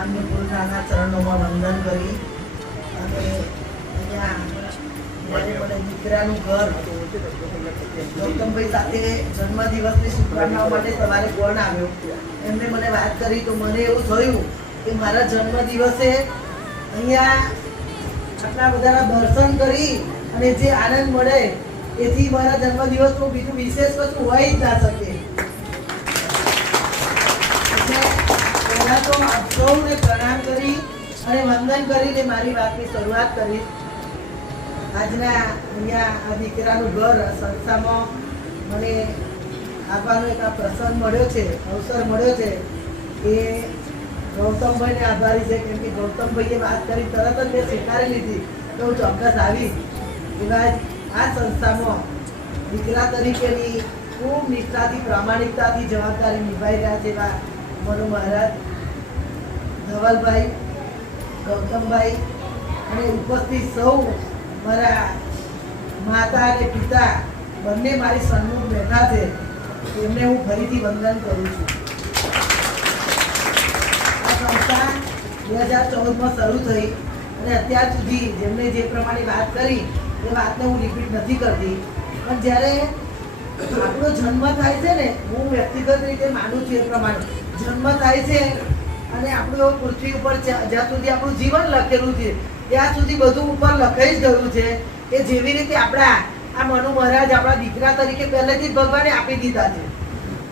માન્ય ગુરુનાના ચરણોમાં વંદન કરી અને અહીંયા મને દીકરાનું ઘર ગૌતમભાઈ સાથે જન્મદિવસની શુભકામનાઓ માટે સવારે ફોન આવ્યો. એમને મને વાત કરી તો મને એવું થયું કે મારા જન્મદિવસે અહીંયા આટલા બધાના દર્શન કરી અને જે આનંદ મળે એથી મારા જન્મદિવસનું બીજું વિશેષ કશું હોય જ ના શકે. પહેલા તો આપ સૌને પ્રણામ કરી અને વંદન કરીને મારી વાતની શરૂઆત કરી. આજના અહીંયા આ દીકરાનું ઘર સંસ્થામાં મને આવવાનો એક આ પ્રસંગ મળ્યો છે, અવસર મળ્યો છે એ ગૌતમભાઈને આભારી છે. કેમ કે ગૌતમભાઈએ વાત કરી તરત જ મેં સ્વીકારી લીધી તો હું ચોક્કસ આવીશ. એવા આ સંસ્થામાં દીકરા તરીકેની ખૂબ નિષ્ઠાથી, પ્રામાણિકતાથી જવાબદારી નિભાઈ રહ્યા છે એવા મનુ મહારાજ, ધવલભાઈ, ગૌતમભાઈ અને ઉપસ્થિત સૌ મારા માતા અને પિતા બંને મારી સન્મુખ બેઠા છે. એમને હું ફરીથી વંદન કરું છું. આ સંસ્થા 2014માં શરૂ થઈ અને અત્યાર સુધી જેમને જે પ્રમાણે વાત કરી એ વાતને હું રિપીટ નથી કરતી. પણ જ્યારે આપણો જન્મ થાય છે ને, હું વ્યક્તિગત રીતે માનું છું એ પ્રમાણે જન્મ થાય છે અને આપણું પૃથ્વી ઉપર જ્યાં સુધી આપણું જીવન લખેલું છે ત્યાં સુધી બધું ઉપર લખાઈ જ ગયું છે કે જેવી રીતે આપણા આ મનુ મહારાજ આપણા દીકરા તરીકે પહેલેથી જ ભગવાને આપી દીધા છે.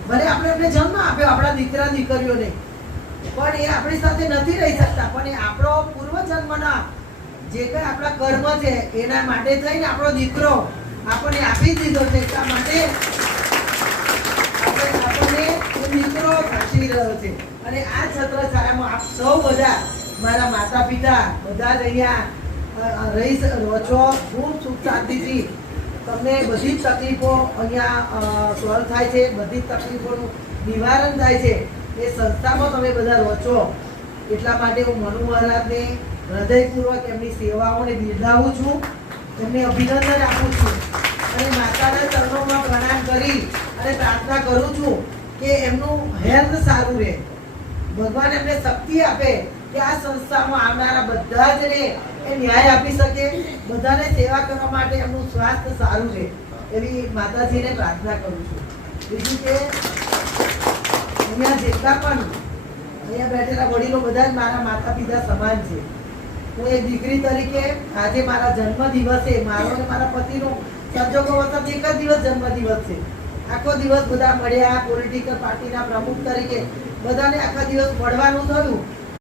ભલે આપણે એમને જન્મ આપ્યો આપણા દીકરા દીકરીઓને, પણ એ આપણી સાથે નથી રહી શકતા. પણ એ આપણો પૂર્વજન્મના જે કંઈ આપણા કર્મ છે એના માટે થઈને આપણો દીકરો આપણને આપી દીધો છે. એટલા માટે આપણને દીકરો સાચવી રહ્યો છે. અને આ છત્રછાયામાં આપ સૌ બધા મારા માતા પિતા બધા જ અહીંયા રહી છો. ખૂબ સુખ શાંતિથી તમને બધી જ તકલીફો અહીંયા સોલ્વ થાય છે, બધી જ તકલીફોનું નિવારણ થાય છે. એ સંસ્થામાં તમે બધા રહો છો. એટલા માટે હું મનુ મહારાજને હૃદયપૂર્વક એમની સેવાઓને બિરદાવું છું, એમને અભિનંદન આપું છું અને માતાના ચરણોમાં પ્રણામ કરી અને પ્રાર્થના કરું છું કે એમનું હેલ્થ સારું રહે, ભગવાન એમને શક્તિ આપે કે આ સંસ્થામાં આવનારા બધા જ ને એ ન્યાય આપી શકે, બધાને સેવા કરવા માટે એમનું સ્વાસ્થ્ય સારું રહે એવી માતાજીને પ્રાર્થના કરું છું. બીજું કે અહીંયા જેટલા પણ અહીંયા બેઠેલા વડીલો બધા જ મારા માતા પિતા સમાન છે. હું એક દીકરી તરીકે આજે મારા જન્મ દિવસે મારો અને મારા પતિનો સંજોગો વખત એક જ દિવસ જન્મ દિવસ છે. આખો દિવસ બધા મળ્યા, પોલિટિકલ પાર્ટીના પ્રમુખ તરીકે બધાને આખા દિવસ મળવાનું થયું